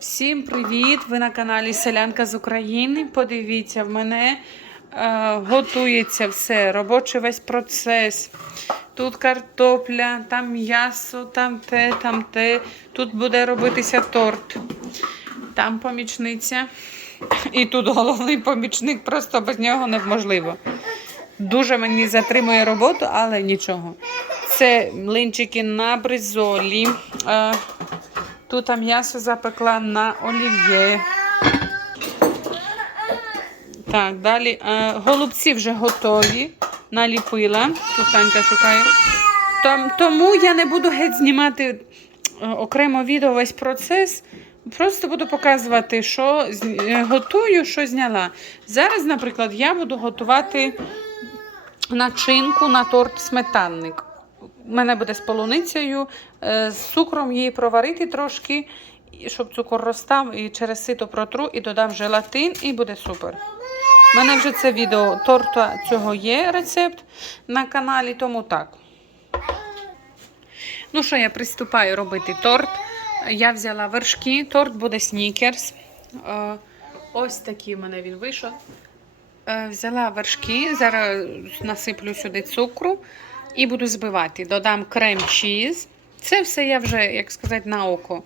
Всім привіт! Ви на каналі Селянка з України. Подивіться, в мене е, готується все, робочий весь процес. Тут картопля, там м'ясо, там те, там те. Тут буде робитися торт. Там помічниця. І тут головний помічник, просто без нього неможливо. Дуже мені затримує роботу, але нічого. Це млинчики на бризолі. Е, Тут м'ясо запекла на олів'є. Так, далі. Е, голубці вже готові. Наліпила. Тут Танька шукає. Том, тому я не буду геть знімати е, окремо відео весь процес. Просто буду показувати, що е, готую, що зняла. Зараз, наприклад, я буду готувати начинку на торт сметанник. У мене буде з полуницею, е, з цукром її проварити трошки, щоб цукор розстав, і через сито протру і додам желатин, і буде супер. У мене вже це відео торта цього є рецепт на каналі, тому так. Ну що, я приступаю робити торт. Я взяла вершки, торт буде снікерс. Е, Ось такий в мене він вийшов. Е, Взяла вершки, зараз насиплю сюди цукру і буду збивати. Додам крем-чіз. Це все я вже, як сказати, на око.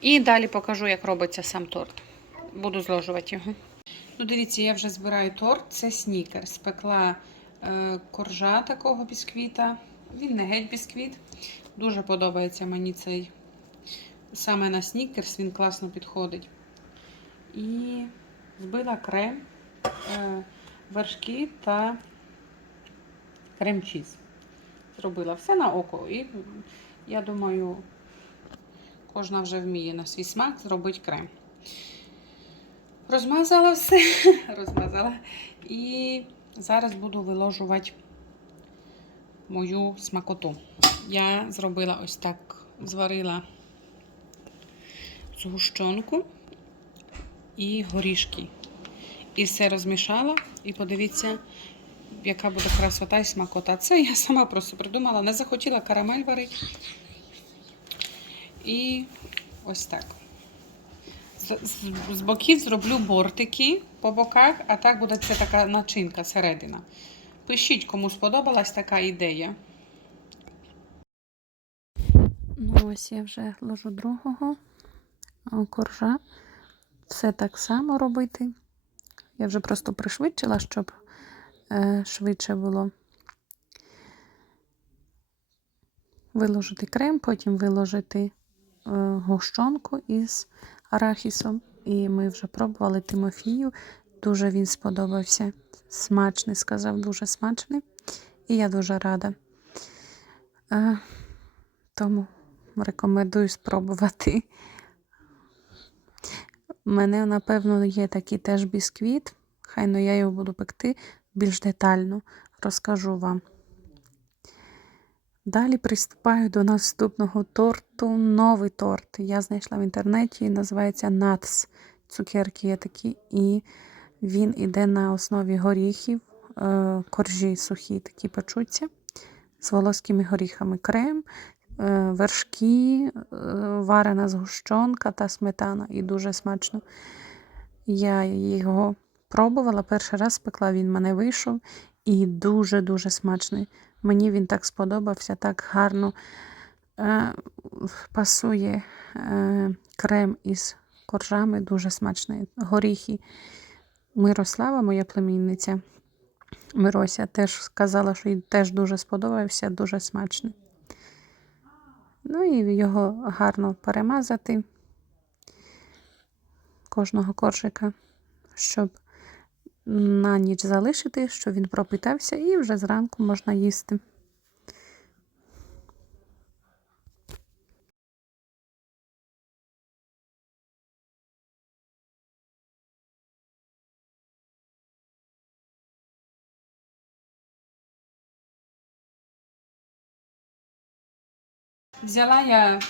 І далі покажу, як робиться сам торт. Буду зложувати його. Ну, дивіться, я вже збираю торт. Це снікер. Спекла е, коржа такого бісквіта. Він не геть бісквіт. Дуже подобається мені цей саме на снікерс, він класно підходить. І збила крем, е, вершки та крем-чіз. Зробила все на око. І я думаю, кожна вже вміє на свій смак зробити крем. Розмазала все, розмазала. І зараз буду виложувати мою смакоту. Я зробила ось так, зварила згущенку і горішки. І все розмішала. І подивіться, яка буде красота і смакота. Це я сама просто придумала. Не захотіла карамель варити. І ось так. З, з, з боків зроблю бортики по боках, а так буде це така начинка середина. Пишіть, кому сподобалась така ідея. Ну, ось я вже ложу другого коржа. Все так само робити. Я вже просто пришвидшила, щоб швидше було. Виложити крем, потім виложити е, гущонку із арахісом. І ми вже пробували Тимофію. Дуже він сподобався. Смачний, сказав, дуже смачний. І я дуже рада. Е, тому рекомендую спробувати. У мене, напевно, є такий теж бісквіт. Хай но я його буду пекти більш детально. Розкажу вам. Далі приступаю до наступного торту. Новий торт. Я знайшла в інтернеті, називається Nuts. Цукерки є такі, і він іде на основі горіхів, е, коржі сухі, такі печуться, з волоськими горіхами. Крем, е, вершки, е, варена згущенка та сметана. І дуже смачно. Я його пробувала, перший раз спекла, він мене вийшов і дуже-дуже смачний. Мені він так сподобався, так гарно е, пасує е, крем із коржами, дуже смачний. Горіхи. Мирослава, моя племінниця Мирося, теж сказала, що їй теж дуже сподобався, дуже смачний. Ну і його гарно перемазати кожного коржика, щоб на ніч залишити, щоб він пропитався, і вже зранку можна їсти. Взяла я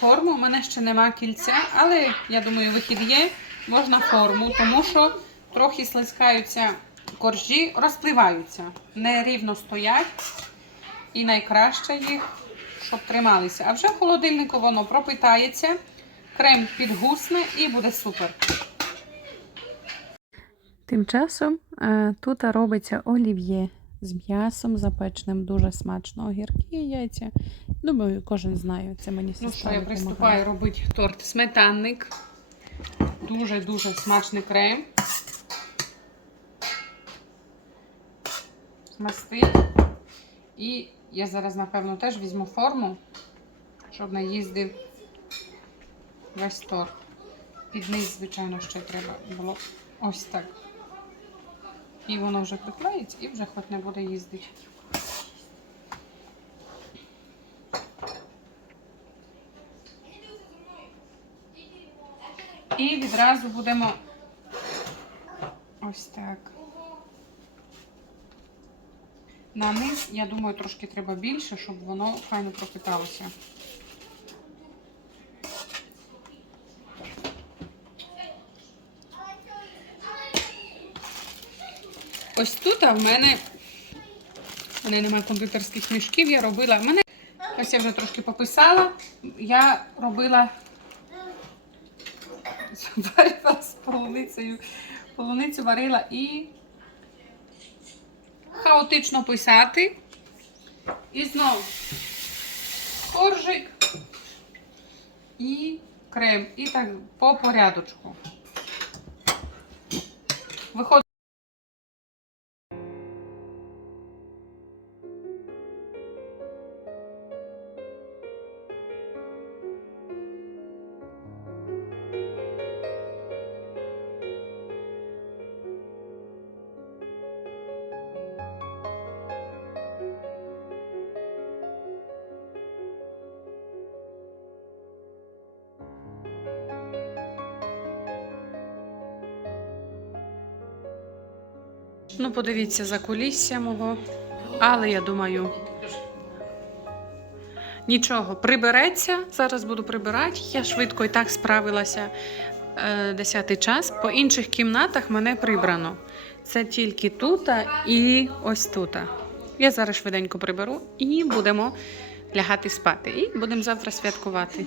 форму, у мене ще нема кільця, але я думаю, вихід є, можна форму, тому що трохи слизькаються коржі, розпливаються, нерівно стоять. І найкраще їх, щоб трималися. А вже в холодильнику воно пропитається, Крем підгусне і буде супер. Тим часом е, тут робиться олів'є з м'ясом запеченим, дуже смачно. Огірки, яйця. Думаю, кожен знає. Це мені Ну що, я приступаю робити торт сметанник. Дуже-дуже смачний крем. Змастить. І я зараз, напевно, теж візьму форму, щоб не їздив весь торт. Під низ, звичайно, ще треба було ось так. І воно вже приклеїться і вже хоч не буде їздити. І відразу будемо ось так. На низ, я думаю, трошки треба більше, щоб воно файно пропиталося. Ось тут а в мене, в мене немає кондитерських мішків, я робила. В мене, ось я вже трошки пописала. Я робила варила з полуницею. Полуницю варила і хаотично писати. І знову коржик і крем. І так по порядочку. Виходить. Ну, подивіться за кулісся мого. Але я думаю, нічого, прибереться. Зараз буду прибирати. Я швидко і так справилася е, десятий час. По інших кімнатах мене прибрано. Це тільки тут і ось тут. Я зараз швиденько приберу і будемо лягати спати. І будемо завтра святкувати.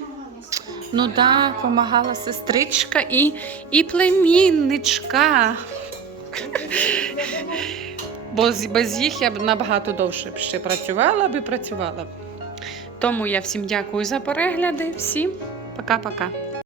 Ну да, помагала сестричка і, і племінничка. Бо без їх я б набагато довше б ще працювала б і працювала б. Тому я всім дякую за перегляди. Всім пока-пока.